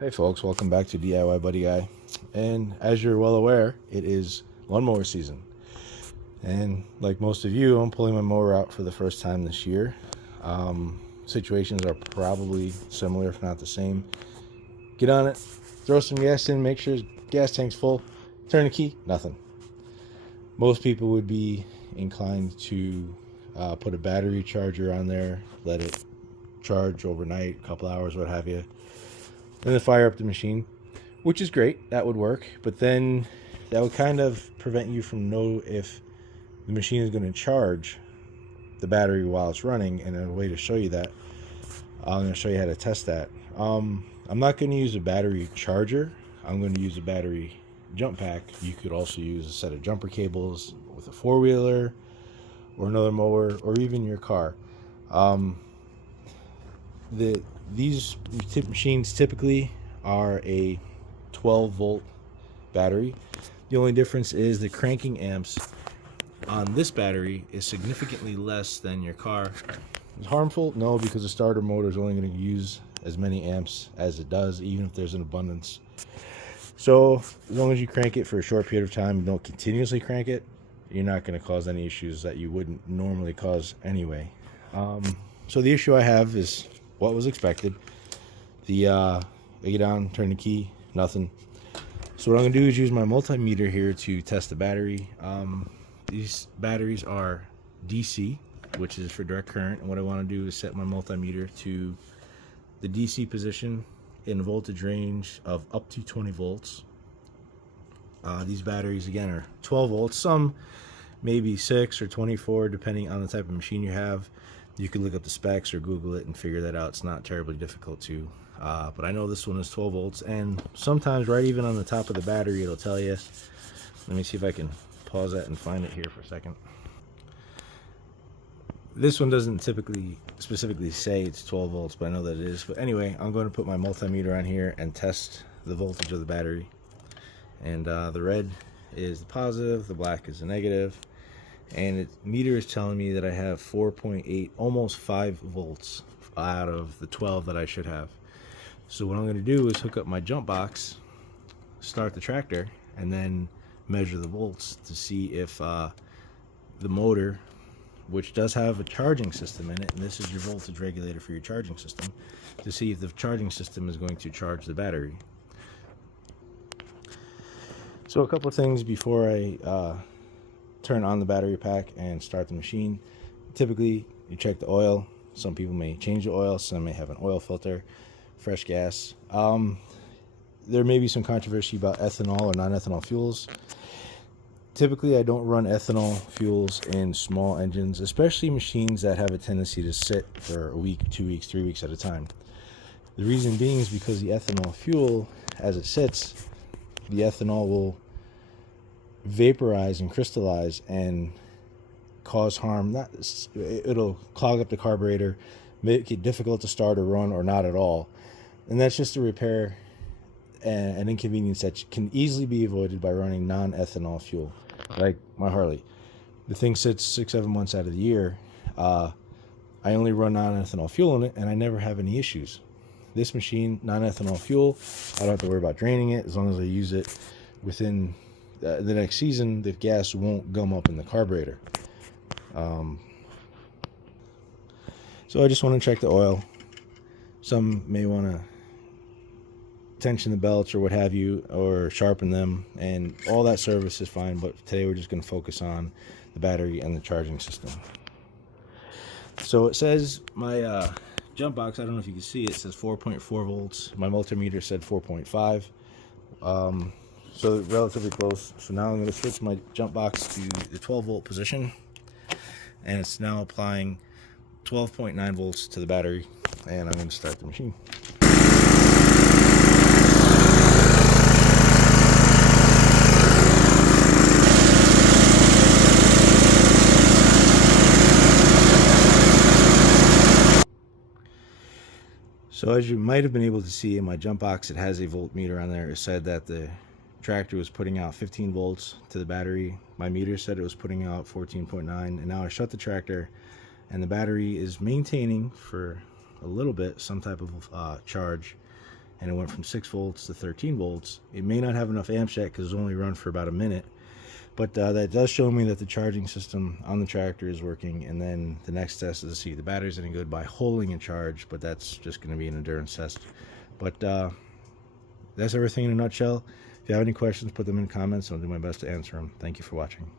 Hey folks, welcome back to DIY Buddy Guy. And as you're well aware, it is lawnmower season. And like most of you, I'm pulling my mower out for the first time this year. Situations are probably similar, if not the same. Get on it, throw some gas in, make sure his gas tank's full, turn the key, nothing. Most people would be inclined to put a battery charger on there, let it charge overnight, a couple hours, what have you. Then fire up the machine, which is great. That would work. But then that would kind of prevent you from know if the machine is going to charge the battery while it's running. And a way to show you that, I'm going to show you how to test that. I'm not going to use a battery charger. I'm going to use a battery jump pack. You could also use a set of jumper cables with a four-wheeler or another mower or even your car. These machines typically are a 12 volt battery. The only difference is the cranking amps on this battery is significantly less than your car. Is harmful? No, because the starter motor is only going to use as many amps as it does, even if there's an abundance. So as long as you crank it for a short period of time, don't continuously crank it, you're not going to cause any issues that you wouldn't normally cause anyway. So the issue I have is what was expected. I get down, turn the key, nothing. So what I'm going to do is use my multimeter here to test the battery. These batteries are DC, which is for direct current. And what I want to do is set my multimeter to the DC position in a voltage range of up to 20 volts. These batteries, again, are 12 volts. Some maybe 6 or 24, depending on the type of machine you have. You can look up the specs or Google it and figure that out. It's not terribly difficult to. But I know this one is 12 volts. And sometimes right even on the top of the battery, it'll tell you. Let me see if I can pause that and find it here for a second. This one doesn't specifically say it's 12 volts, but I know that it is. But anyway, I'm going to put my multimeter on here and test the voltage of the battery. And the red is the positive, the black is the negative. And the meter is telling me that I have 4.8, almost 5 volts out of the 12 that I should have. So what I'm going to do is hook up my jump box, start the tractor, and then measure the volts to see if the motor, which does have a charging system in it, and this is your voltage regulator for your charging system, to see if the charging system is going to charge the battery. So a couple of things before I turn on the battery pack and start the machine. Typically you check the oil. Some people may change the oil, some may have an oil filter, fresh gas. There may be some controversy about ethanol or non-ethanol fuels. Typically I don't run ethanol fuels in small engines, especially machines that have a tendency to sit for a week, 2 weeks, 3 weeks at a time. The reason being is because the ethanol fuel, as it sits, the ethanol will vaporize and crystallize and cause harm. It'll clog up the carburetor, make it difficult to start or run, or not at all. And that's just a repair and an inconvenience that can easily be avoided by running non-ethanol fuel, like my Harley. The thing sits 6-7 months out of the year. I only run non-ethanol fuel in it, and I never have any issues. This machine, non-ethanol fuel, I don't have to worry about draining it. As long as I use it within the next season, the gas won't gum up in the carburetor. So I just want to check the oil. Some may want to tension the belts or what have you, or sharpen them, and all that service is fine, but today we're just going to focus on the battery and the charging system. So it says my jump box, I don't know if you can see it, says 4.4 volts. My multimeter said 4.5. So relatively close. So now I'm going to switch my jump box to the 12 volt position, and it's now applying 12.9 volts to the battery, and I'm going to start the machine. So as you might have been able to see in my jump box, it has a voltmeter on there. It said that the tractor was putting out 15 volts to the battery. My meter said it was putting out 14.9, and now I shut the tractor and the battery is maintaining for a little bit some type of charge, and it went from 6 volts to 13 volts. It may not have enough amps yet because it's only run for about a minute, but that does show me that the charging system on the tractor is working. And then the next test is to see if the battery's any good by holding a charge, but that's just going to be an endurance test. But that's everything in a nutshell. If you have any questions, put them in the comments, and I'll do my best to answer them. Thank you for watching.